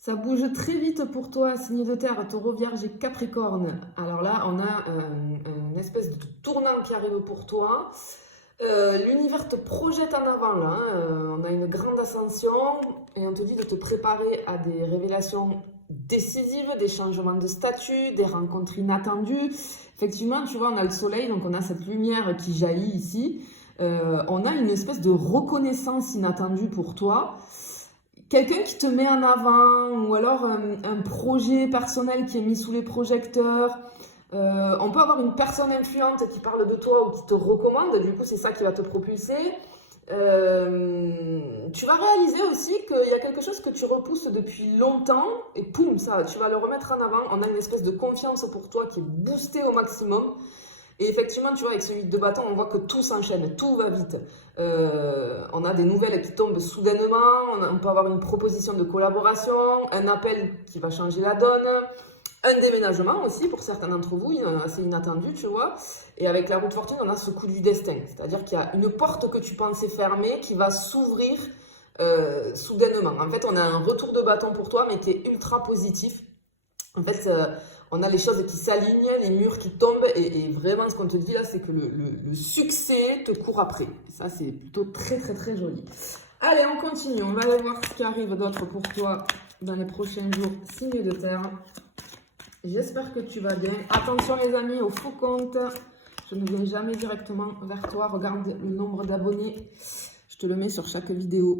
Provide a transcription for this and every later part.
Ça bouge très vite pour toi, signe de terre, taureau, vierge et capricorne. Alors là, on a une espèce de tournant qui arrive pour toi. L'univers te projette en avant là, hein. On a une grande ascension et on te dit de te préparer à des révélations décisives, des changements de statut, des rencontres inattendues. Effectivement, tu vois, on a le soleil, donc on a cette lumière qui jaillit ici. On a une espèce de reconnaissance inattendue pour toi. Quelqu'un qui te met en avant, ou alors un projet personnel qui est mis sous les projecteurs. On peut avoir une personne influente qui parle de toi ou qui te recommande, du coup c'est ça qui va te propulser. Tu vas réaliser aussi qu'il y a quelque chose que tu repousses depuis longtemps et poum, ça, tu vas le remettre en avant. On a une espèce de confiance pour toi qui est boostée au maximum. Et effectivement, tu vois, avec ce 8 de bâton, on voit que tout s'enchaîne, tout va vite. On a des nouvelles qui tombent soudainement, on peut avoir une proposition de collaboration, un appel qui va changer la donne, un déménagement aussi pour certains d'entre vous, assez inattendu, tu vois. Et avec la roue de fortune, on a ce coup du destin. C'est-à-dire qu'il y a une porte que tu pensais fermée qui va s'ouvrir soudainement. En fait, on a un retour de bâton pour toi, mais qui est ultra positif. En fait, on a les choses qui s'alignent, les murs qui tombent, et vraiment ce qu'on te dit là, c'est que le succès te court après. Et ça, c'est plutôt très très très joli. Allez, on continue, on va aller voir ce qui arrive d'autre pour toi dans les prochains jours, signe de terre. J'espère que tu vas bien. Attention les amis, au faux compte, je ne viens jamais directement vers toi. Regarde le nombre d'abonnés, je te le mets sur chaque vidéo.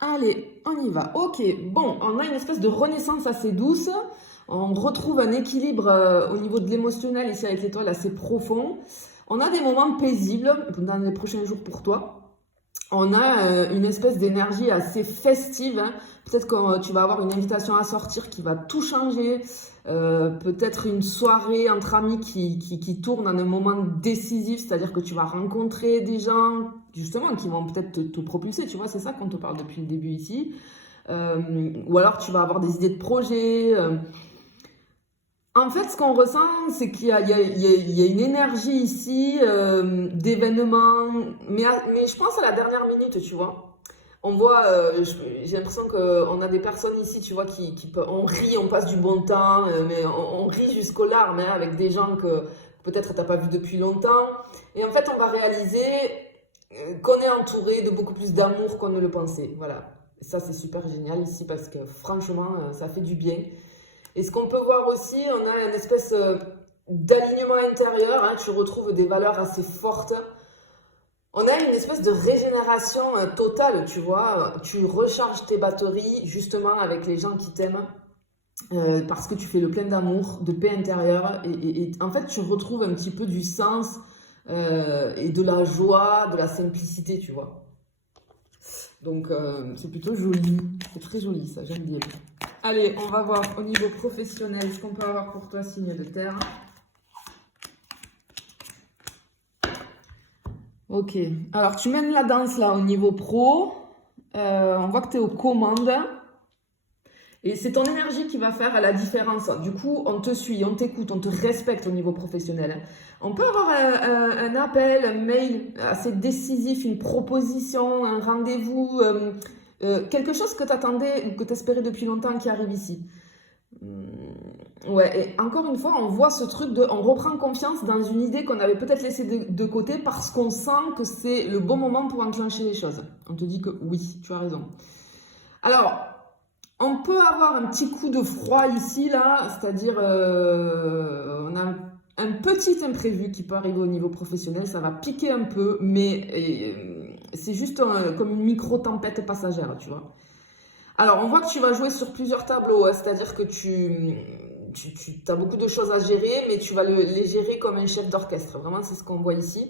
Allez, on y va. Ok, bon, on a une espèce de renaissance assez douce. On retrouve un équilibre au niveau de l'émotionnel ici avec l'étoile assez profond. On a des moments paisibles dans les prochains jours pour toi. On a une espèce d'énergie assez festive, hein. Peut-être que tu vas avoir une invitation à sortir qui va tout changer. Peut-être une soirée entre amis qui tourne en un moment décisif, c'est-à-dire que tu vas rencontrer des gens justement qui vont peut-être te propulser, tu vois, c'est ça qu'on te parle depuis le début ici. Ou alors tu vas avoir des idées de projet. En fait, ce qu'on ressent, c'est qu'il y a une énergie ici d'événements, mais je pense à la dernière minute, tu vois. On voit, j'ai l'impression qu'on a des personnes ici, tu vois, on rit, on passe du bon temps, mais on rit jusqu'aux larmes, hein, avec des gens que peut-être t'as pas vu depuis longtemps. Et en fait, on va réaliser qu'on est entouré de beaucoup plus d'amour qu'on ne le pensait. Voilà. Et ça, c'est super génial ici parce que franchement, ça fait du bien. Et ce qu'on peut voir aussi, on a une espèce d'alignement intérieur, hein, tu retrouves des valeurs assez fortes. On a une espèce de régénération totale, tu vois. Tu recharges tes batteries justement avec les gens qui t'aiment parce que tu fais le plein d'amour, de paix intérieure. Et en fait, tu retrouves un petit peu du sens et de la joie, de la simplicité, tu vois. Donc, c'est plutôt joli. C'est très joli, ça, j'aime bien. Allez, on va voir au niveau professionnel ce qu'on peut avoir pour toi, signe de terre. Ok, alors tu mènes la danse là au niveau pro. On voit que tu es aux commandes. Et c'est ton énergie qui va faire la différence. Du coup, on te suit, on t'écoute, on te respecte au niveau professionnel. On peut avoir un appel, un mail assez décisif, une proposition, un rendez-vous, quelque chose que tu attendais ou que tu espérais depuis longtemps qui arrive ici. Ouais, et encore une fois, on voit ce truc de... On reprend confiance dans une idée qu'on avait peut-être laissée de côté parce qu'on sent que c'est le bon moment pour enclencher les choses. On te dit que oui, tu as raison. Alors, on peut avoir un petit coup de froid ici, là, c'est-à-dire on a un petit imprévu qui peut arriver au niveau professionnel, ça va piquer un peu, mais c'est juste comme une micro-tempête passagère, tu vois. Alors, on voit que tu vas jouer sur plusieurs tableaux, hein, c'est-à-dire que tu as beaucoup de choses à gérer, mais tu vas les gérer comme un chef d'orchestre. Vraiment, c'est ce qu'on voit ici.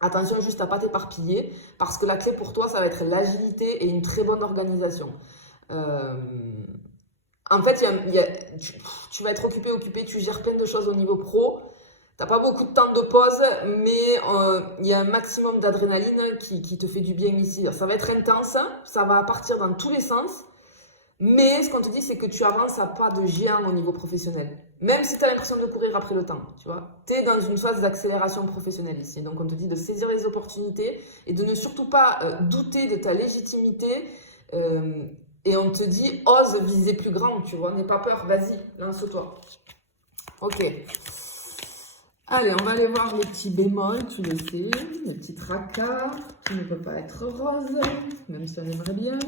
Attention juste à ne pas t'éparpiller, parce que la clé pour toi, ça va être l'agilité et une très bonne organisation. En fait, tu vas être occupé, tu gères plein de choses au niveau pro. T'as pas beaucoup de temps de pause, mais il y a un maximum d'adrénaline qui te fait du bien ici. Ça va être intense, ça va partir dans tous les sens, mais ce qu'on te dit, c'est que tu avances à pas de géant au niveau professionnel. Même si tu as l'impression de courir après le temps, tu vois. Tu es dans une phase d'accélération professionnelle ici. Donc on te dit de saisir les opportunités et de ne surtout pas douter de ta légitimité Et on te dit, ose viser plus grand, tu vois, n'aie pas peur, vas-y, lance-toi. Ok. Allez, on va aller voir les petits bémols, tu le sais, les petits tracas, qui ne peut pas être rose, même si on aimerait bien.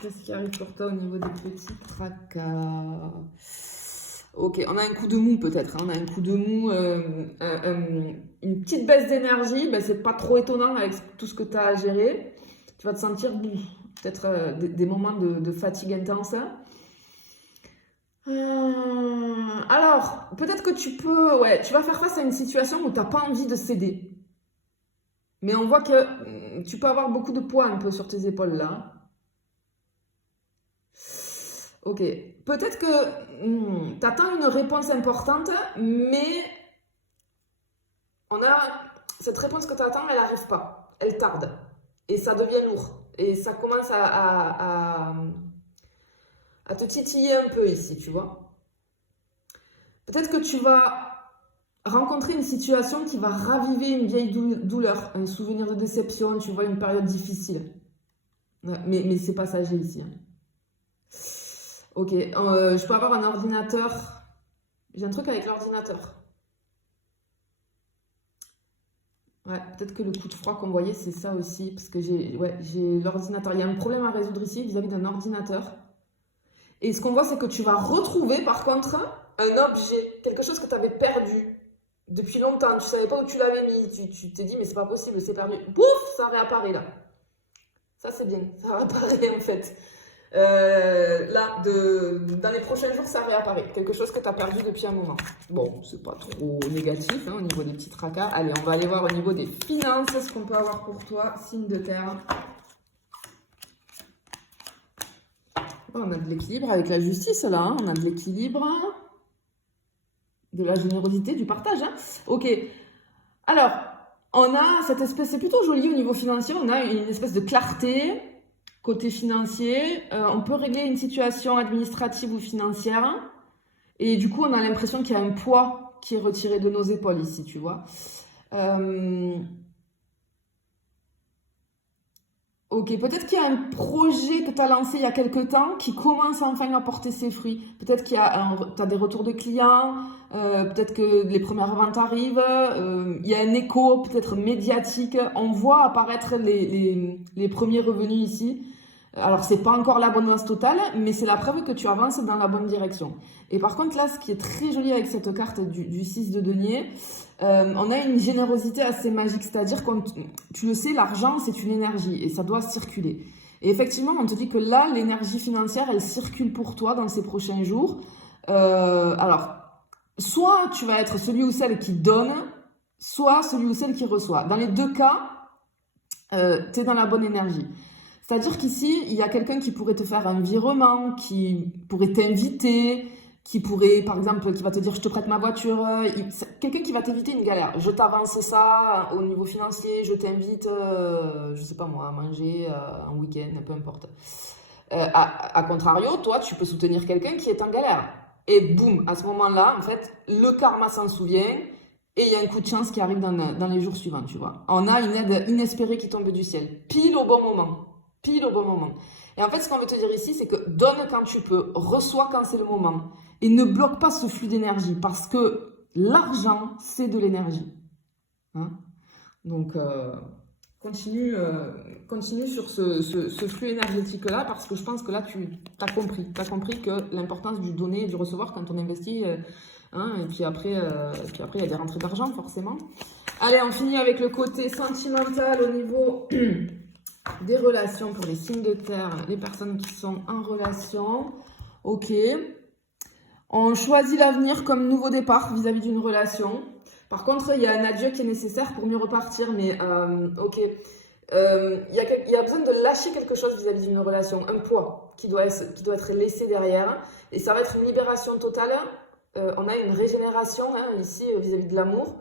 Qu'est-ce qui arrive pour toi au niveau des petits tracas? Ok, on a un coup de mou peut-être, hein, on a un coup de mou, une petite baisse d'énergie, ben, c'est pas trop étonnant avec tout ce que tu as à gérer. Tu vas te sentir peut-être des moments de fatigue intense. Alors, peut-être que tu vas faire face à une situation où tu n'as pas envie de céder. Mais on voit que tu peux avoir beaucoup de poids un peu sur tes épaules là. Ok, peut-être que tu attends une réponse importante, mais cette réponse que tu attends, elle n'arrive pas. Elle tarde. Et ça devient lourd. Et ça commence à te titiller un peu ici, tu vois. Peut-être que tu vas rencontrer une situation qui va raviver une vieille douleur, un souvenir de déception, tu vois, une période difficile. Mais c'est passager ici. Hein. Ok, je peux avoir un ordinateur. J'ai un truc avec l'ordinateur. Ouais, peut-être que le coup de froid qu'on voyait, c'est ça aussi, parce que j'ai l'ordinateur. Il y a un problème à résoudre ici vis-à-vis d'un ordinateur. Et ce qu'on voit, c'est que tu vas retrouver, par contre, un objet, quelque chose que tu avais perdu depuis longtemps. Tu ne savais pas où tu l'avais mis. Tu t'es dit, mais c'est pas possible, c'est perdu. Pouf, ça réapparaît là. Ça, c'est bien. Ça réapparaît en fait. Dans les prochains jours, ça réapparaît. Quelque chose que tu as perdu depuis un moment. Bon, c'est pas trop négatif hein, au niveau des petits tracas. Allez, on va aller voir au niveau des finances ce qu'on peut avoir pour toi, signe de terre. On a de l'équilibre avec la justice là. Hein. On a de l'équilibre, de la générosité, du partage. Hein. Ok. Alors, on a cette espèce, c'est plutôt joli au niveau financier. On a une espèce de clarté. Côté financier, on peut régler une situation administrative ou financière et du coup on a l'impression qu'il y a un poids qui est retiré de nos épaules ici, tu vois. Ok, peut-être qu'il y a un projet que tu as lancé il y a quelques temps qui commence enfin à porter ses fruits. Peut-être qu'il y a tu as des retours de clients, peut-être que les premières ventes arrivent, il y a un écho peut-être médiatique. On voit apparaître les premiers revenus ici. Alors, c'est pas encore l'abondance totale, mais c'est la preuve que tu avances dans la bonne direction. Et par contre, là, ce qui est très joli avec cette carte du 6 de denier, on a une générosité assez magique. C'est-à-dire que, tu le sais, l'argent, c'est une énergie et ça doit circuler. Et effectivement, on te dit que là, l'énergie financière, elle circule pour toi dans ces prochains jours. Alors, soit tu vas être celui ou celle qui donne, soit celui ou celle qui reçoit. Dans les deux cas, tu es dans la bonne énergie. C'est-à-dire qu'ici, il y a quelqu'un qui pourrait te faire un virement, qui pourrait t'inviter, qui pourrait, par exemple, qui va te dire je te prête ma voiture, quelqu'un qui va t'éviter une galère. Je t'avance ça au niveau financier, je t'invite, je sais pas moi, à manger un week-end, peu importe. A contrario, toi, tu peux soutenir quelqu'un qui est en galère. Et boum, à ce moment-là, en fait, le karma s'en souvient et il y a un coup de chance qui arrive dans les jours suivants, tu vois. On a une aide inespérée qui tombe du ciel, pile au bon moment. Pile au bon moment. Et en fait, ce qu'on veut te dire ici, c'est que donne quand tu peux, reçois quand c'est le moment. Et ne bloque pas ce flux d'énergie parce que l'argent, c'est de l'énergie. Hein? Donc, continue sur ce flux énergétique-là parce que je pense que là, tu as compris. Tu as compris que l'importance du donner et du recevoir quand on investit. Hein, et puis après, il y a des rentrées d'argent, forcément. Allez, on finit avec le côté sentimental au niveau... des relations pour les signes de terre, les personnes qui sont en relation. Ok. On choisit l'avenir comme nouveau départ vis-à-vis d'une relation. Par contre, il y a un adieu qui est nécessaire pour mieux repartir, mais ok. Il y a besoin de lâcher quelque chose vis-à-vis d'une relation, un poids qui doit être laissé derrière. Et ça va être une libération totale. On a une régénération hein, ici vis-à-vis de l'amour.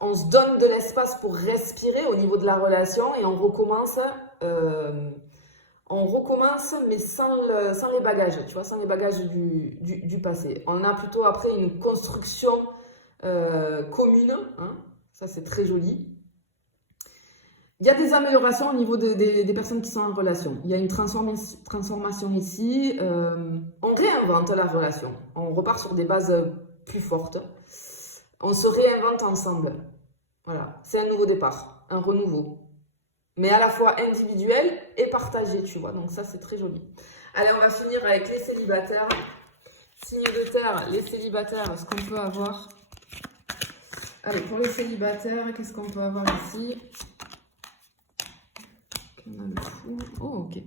On se donne de l'espace pour respirer au niveau de la relation et on recommence mais sans les bagages, tu vois, sans les bagages du passé. On a plutôt après une construction commune, hein, ça c'est très joli. Il y a des améliorations au niveau des personnes qui sont en relation. Il y a une transformation ici. On réinvente la relation. On repart sur des bases plus fortes. On se réinvente ensemble. Voilà, c'est un nouveau départ, un renouveau. Mais à la fois individuel et partagé, tu vois. Donc ça, c'est très joli. Allez, on va finir avec les célibataires. Signe de terre, les célibataires, ce qu'on peut avoir. Allez, pour les célibataires, qu'est-ce qu'on peut avoir ici? On a le fou. Oh, ok.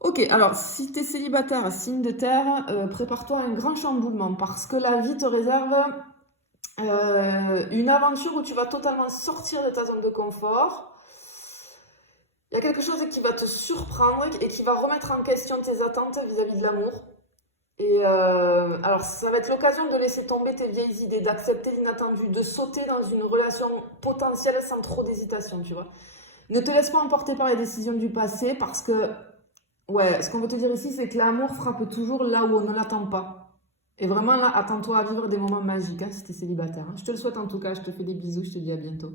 Ok, alors si tu es célibataire, signe de terre, prépare-toi à un grand chamboulement parce que la vie te réserve une aventure où tu vas totalement sortir de ta zone de confort. Il y a quelque chose qui va te surprendre et qui va remettre en question tes attentes vis-à-vis de l'amour. Et alors, ça va être l'occasion de laisser tomber tes vieilles idées, d'accepter l'inattendu, de sauter dans une relation potentielle sans trop d'hésitation, tu vois. Ne te laisse pas emporter par les décisions du passé parce que, ouais, ce qu'on veut te dire ici, c'est que l'amour frappe toujours là où on ne l'attend pas. Et vraiment, là, attends-toi à vivre des moments magiques, hein, si t'es célibataire. Hein. Je te le souhaite en tout cas, je te fais des bisous, je te dis à bientôt.